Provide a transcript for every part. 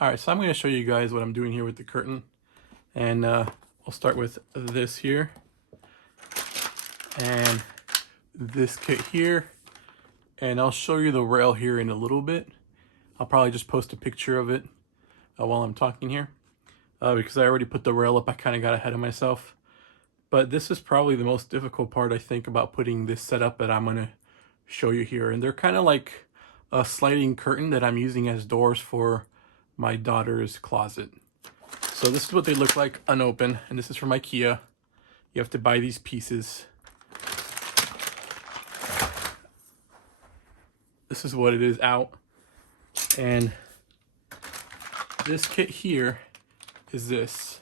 All right, so I'm going to show you guys what I'm doing here with the curtain. And we'll start with this here. And this kit here. And I'll show you the rail here in a little bit. I'll probably just post a picture of it while I'm talking here. Because I already put the rail up, I kind of got ahead of myself. But this is probably the most difficult part, I think, about putting this setup that I'm going to show you here. And they're kind of like a sliding curtain that I'm using as doors for my daughter's closet. So this is what they look like unopened, and this is from Ikea. You have to buy these pieces. This is what it is out. And this kit here is this.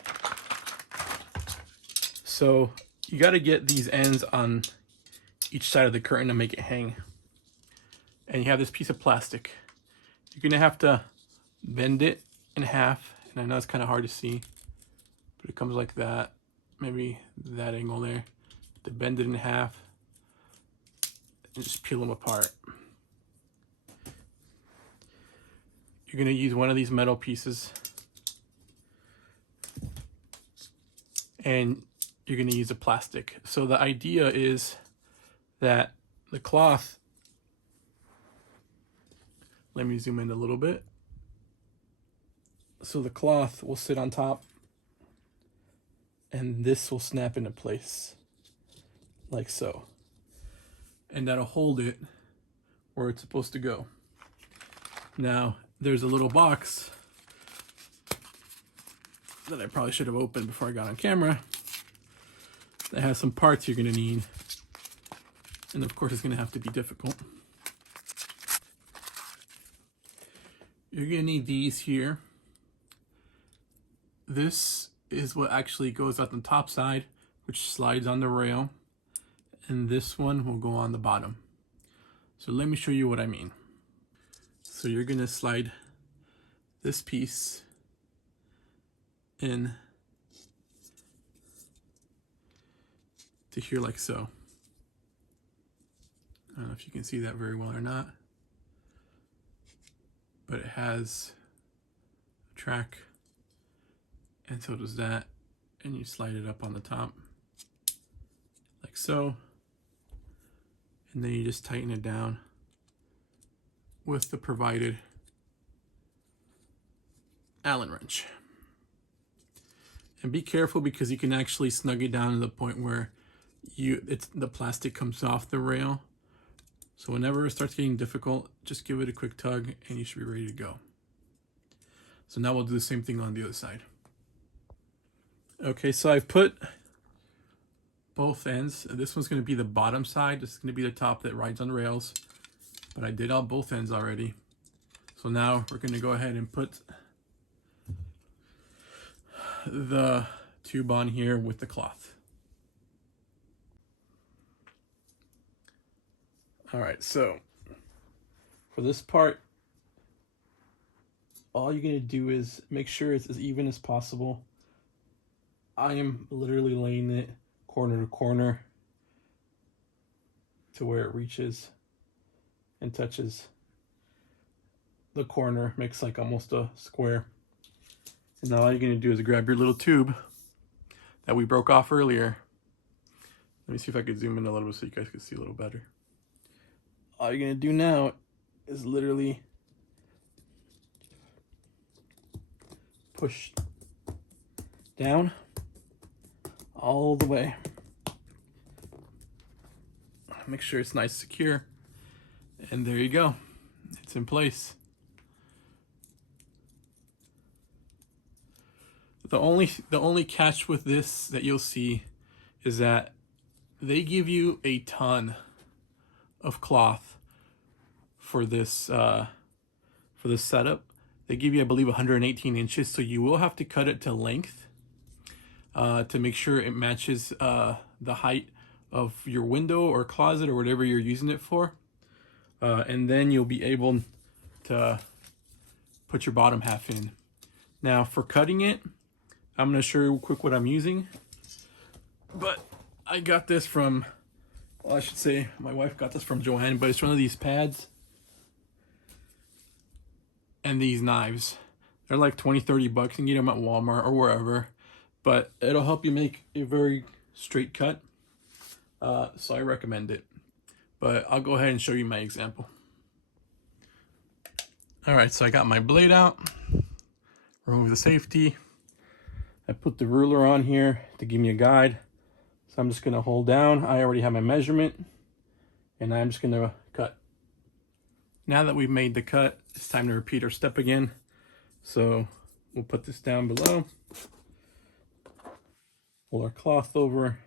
So you got to get these ends on each side of the curtain to make it hang. And you have this piece of plastic. You're going to have to bend it in half. And I know it's kind of hard to see, but it comes like that. Maybe that angle there. To bend it in half and just peel them apart. You're going to use one of these metal pieces. And you're going to use a plastic. So the idea is that the cloth, let me zoom in a little bit. So the cloth will sit on top and this will snap into place like so. And that'll hold it where it's supposed to go. Now, there's a little box that I probably should have opened before I got on camera that has some parts you're going to need. And of course, it's going to have to be difficult. You're going to need these here. This is what actually goes out the top side, which slides on the rail. And this one will go on the bottom. So let me show you what I mean. So you're going to slide this piece in to here like so. I don't know if you can see that very well or not, but it has a track, and so does that, and you slide it up on the top like so, and then you just tighten it down with the provided Allen wrench. And be careful because you can actually snug it down to the point where the plastic comes off the rail. So whenever it starts getting difficult, just give it a quick tug and you should be ready to go. So now we'll do the same thing on the other side. Okay, so I've put both ends. This one's going to be the bottom side. This is going to be the top that rides on rails. But I did on both ends already. So now we're going to go ahead and put the tube on here with the cloth. All right, so for this part, all you're gonna do is make sure it's as even as possible. I am literally laying it corner to corner to where it reaches and touches the corner, makes like almost a square. And now all you're gonna do is grab your little tube that we broke off earlier. Let me see if I could zoom in a little bit so you guys can see a little better. All you're gonna do now is literally push down all the way. Make sure it's nice and secure. And there you go. It's in place. The only catch with this that you'll see is that they give you a ton of cloth for this setup. They give you, I believe, 118 inches, so you will have to cut it to length to make sure it matches the height of your window or closet or whatever you're using it for. And then you'll be able to put your bottom half in. Now for cutting it, I'm going to show you quick what I'm using. But I got this from, well, I should say my wife got this from Joanne, but it's one of these pads and these knives. They're like 20-30 bucks. You can get them at Walmart or wherever, but it'll help you make a very straight cut. So I recommend it, but I'll go ahead and show you my example. All right, so I got my blade out, remove the safety. I put the ruler on here to give me a guide. So I'm just gonna hold down. I already have my measurement, and I'm just gonna cut. Now that we've made the cut, it's time to repeat our step again. So we'll put this down below, pull our cloth over,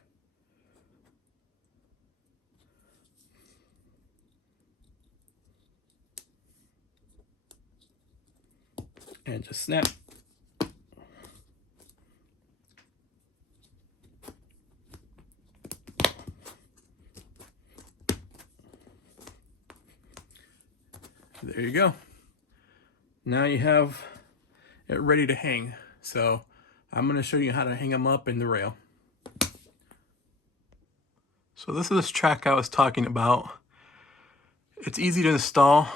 and just snap. There you go. Now you have it ready to hang. So I'm going to show you how to hang them up in the rail. So this is this track I was talking about. It's easy to install.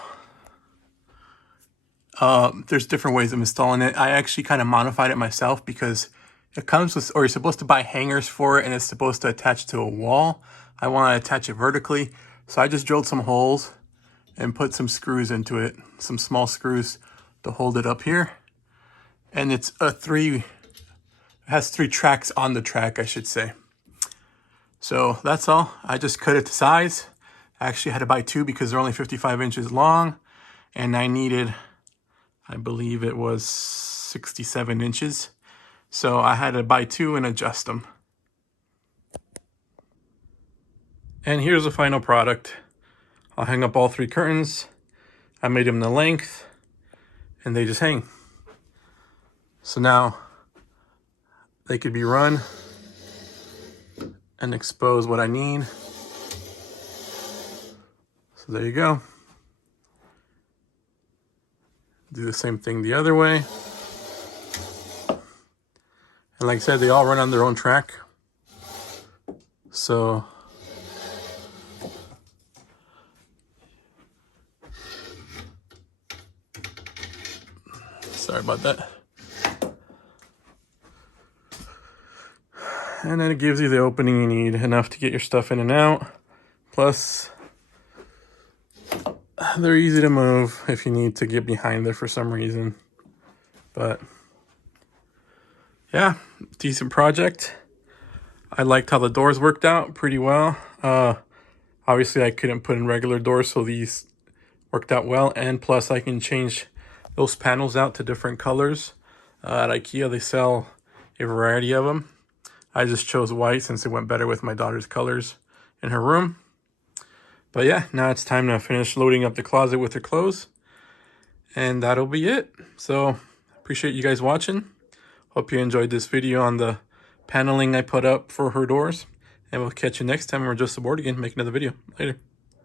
There's different ways of installing it. I actually kind of modified it myself because it comes with, or you're supposed to buy hangers for it, and it's supposed to attach to a wall. I want to attach it vertically. So I just drilled some holes and put some screws into it, some small screws to hold it up here. And it's it has 3 tracks on the track, I should say. So that's all. I just cut it to size. I actually had to buy 2 because they're only 55 inches long, and I needed, I believe it was 67 inches. So I had to buy 2 and adjust them. And here's the final product. I'll hang up all 3 curtains. I made them the length, and they just hang. So now they could be run and expose what I need. So there you go. Do the same thing the other way. And like I said, they all run on their own track. So sorry about that. And then it gives you the opening you need, enough to get your stuff in and out. Plus, they're easy to move if you need to get behind there for some reason. But yeah, decent project. I liked how the doors worked out pretty well. Obviously I couldn't put in regular doors, so these worked out well. And plus I can change those panels out to different colors. At Ikea they sell a variety of them. I just chose white since it went better with my daughter's colors in her room. But yeah, now it's time to finish loading up the closet with her clothes. And that'll be it. So appreciate you guys watching. Hope you enjoyed this video on the paneling I put up for her doors. And we'll catch you next time when we're just aboard again. Make another video. Later.